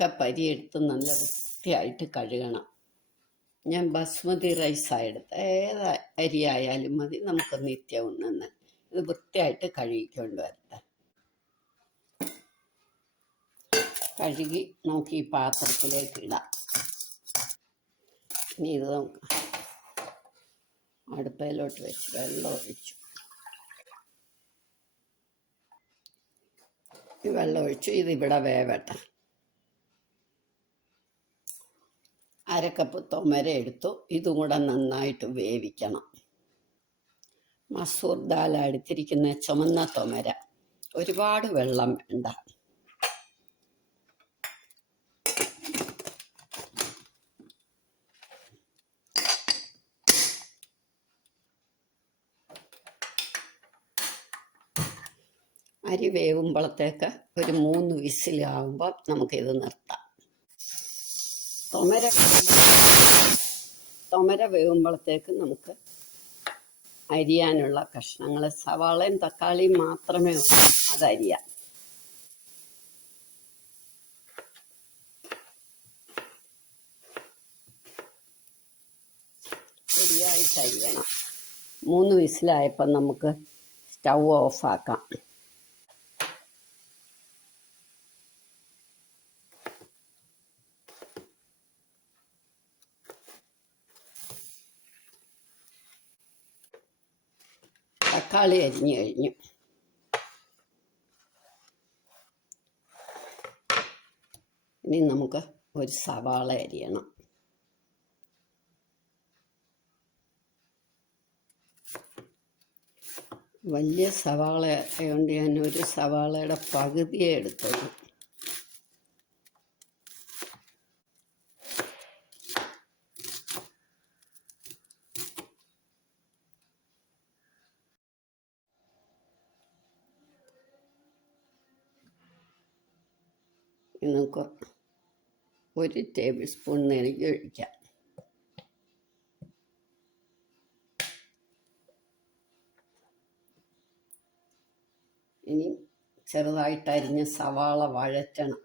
Cup അരി എടുത്ത് നല്ല വൃത്തിയായിട്ട് കഴുകണം. ഞാൻ ബസ്മതി റൈസാണ് എടുത്ത്. ഏത് അരി ആയാലും മതി, നമുക്ക് നിത്യം ഉണ്ണുന്ന. ഇത് വൃത്തിയായിട്ട് കഴുകിക്കൊണ്ട് വരട്ടെ. കഴുകി നമുക്ക് ഈ പാത്രത്തിലേക്ക് ഇടാം. ഇനി ഇത് നമുക്ക് അടുപ്പയിലോട്ട് വെച്ച് വെള്ളം ഒഴിച്ചു. ഈ വെള്ളം ഒഴിച്ചു. ഇതിവിടെ വേവട്ടെ. അരക്കപ്പ് തൊമര എടുത്തു. ഇതും കൂടെ നന്നായിട്ട് വേവിക്കണം. മസൂർ ദാൽ എടുത്തിരിക്കുന്ന ചുമന്ന തൊമര. ഒരുപാട് വെള്ളം വേണ്ട. അരി വേവുമ്പോഴത്തേക്ക് ഒരു 3 വിസിലാവുമ്പോൾ നമുക്കിത് നിർത്താം. തൊമര വേവുമ്പോഴത്തേക്ക് നമുക്ക് അരിയാനുള്ള കഷ്ണങ്ങൾ, സവാളയും തക്കാളിയും മാത്രമേ ഉള്ളൂ, അതരിയാം. ശരിയായിട്ട് അരിയണം. 3 വിസിലായപ്പോൾ നമുക്ക് സ്റ്റൗ ഓഫാക്കാം. തക്കാളി അരിഞ്ഞു കഴിഞ്ഞു. ഇനി നമുക്ക് ഒരു സവാള അരിയണം. വലിയ സവാള ആയതുകൊണ്ട് ഞാൻ ഒരു സവാളയുടെ പകുതിയെ എടുത്തുള്ളൂ. നമുക്ക് 1 ടേബിൾ സ്പൂൺ നെയ്യ് ഒഴിക്കാം. ഇനി ചെറുതായിട്ട് അരിഞ്ഞ സവാള വഴറ്റണം.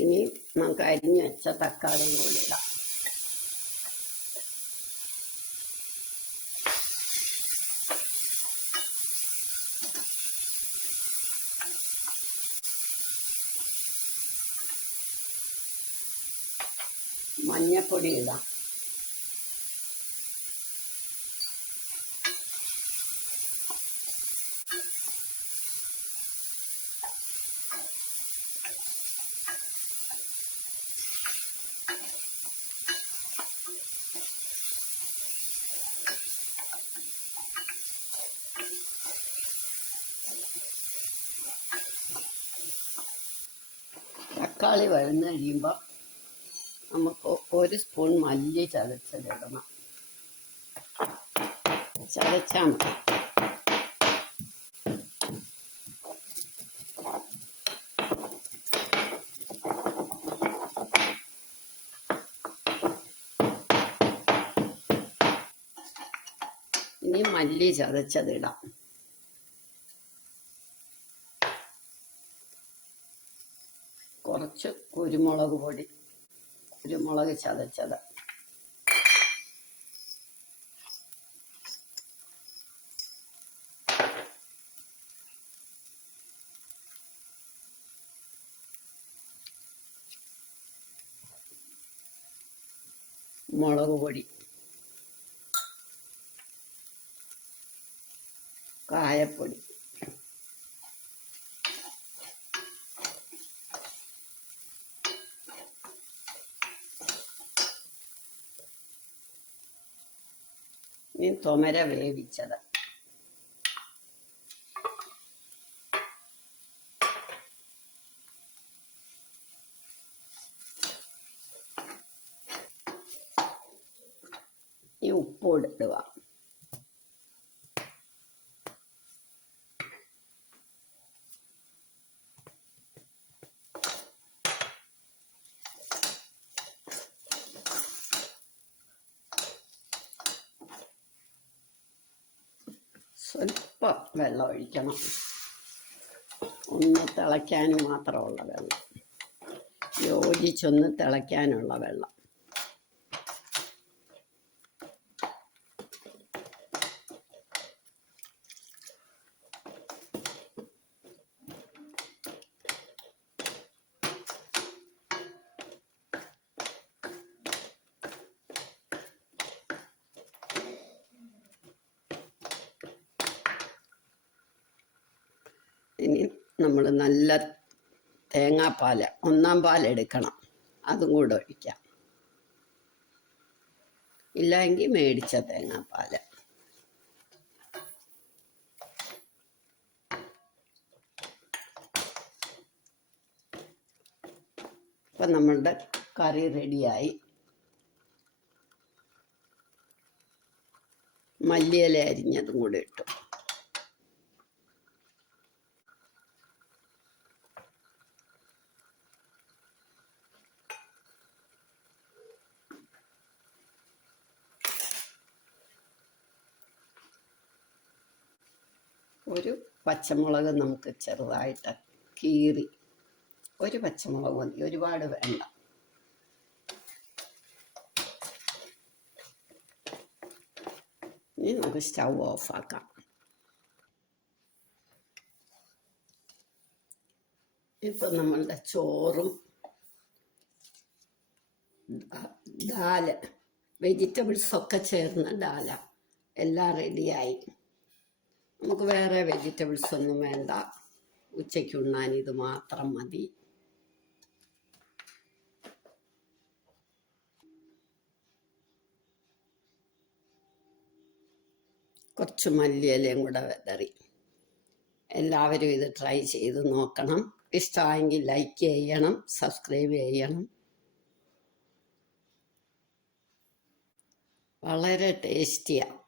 ഇനി നമുക്ക് അരിഞ്ഞ് വെച്ച തക്കാളി കൂടി ഇടാം. മഞ്ഞപ്പൊടി ഇടാം. തക്കാളി വഴന്ന് കഴിയുമ്പോൾ നമുക്ക് 1 സ്പൂൺ മല്ലി ചതച്ചതിടണം. ചതച്ചാൽ മതി. ഇനി മല്ലി ചതച്ചതിടാം. കുറച്ച് കുരുമുളക് പൊടി, കുരുമുളക് ചതച്ചത്, മുളക് പൊടി, കായപ്പൊടി, ഇനി തുമര വേവിച്ചത്. ഈ ഉപ്പ് ഇടുക. സ്വല്പം വെള്ളം ഒഴിക്കണം. ഒന്ന് തിളയ്ക്കാൻ മാത്രമുള്ള വെള്ളം, യോജിച്ചൊന്ന് തിളയ്ക്കാനുള്ള വെള്ളം. ഇനി നമ്മൾ നല്ല തേങ്ങാപ്പാൽ, ഒന്നാം പാൽ എടുക്കണം, അതും കൂടെ ഒഴിക്കാം. ഇല്ലെങ്കിൽ മേടിച്ച തേങ്ങാപ്പാൽ. ഇപ്പം നമ്മളുടെ കറി റെഡിയായി. മല്ലിയില അരിഞ്ഞതും കൂടെ ഇട്ടു. ഒരു പച്ചമുളക് നമുക്ക് ചെറുതായിട്ട് കീറി, ഒരു പച്ചമുളക് മതി, ഒരുപാട് വേണ്ട. ഇനി നമുക്ക് സ്റ്റൗ ഓഫാക്കാം. ഇപ്പം നമ്മളുടെ ചോറും ദാല്, വെജിറ്റബിൾസൊക്കെ ചേർന്ന ദാല എല്ലാം റെഡിയായി. നമുക്ക് വേറെ വെജിറ്റബിൾസ് ഒന്നും വേണ്ട, ഉച്ചയ്ക്ക് ഉണ്ണാൻ ഇത് മാത്രം മതി. കുറച്ച് മല്ലിയിലയും കൂടെ വിതറി. എല്ലാവരും ഇത് ട്രൈ ചെയ്ത് നോക്കണം. ഇഷ്ടമായെങ്കിൽ ലൈക്ക് ചെയ്യണം, സബ്സ്ക്രൈബ് ചെയ്യണം. വളരെ ടേസ്റ്റിയാണ്.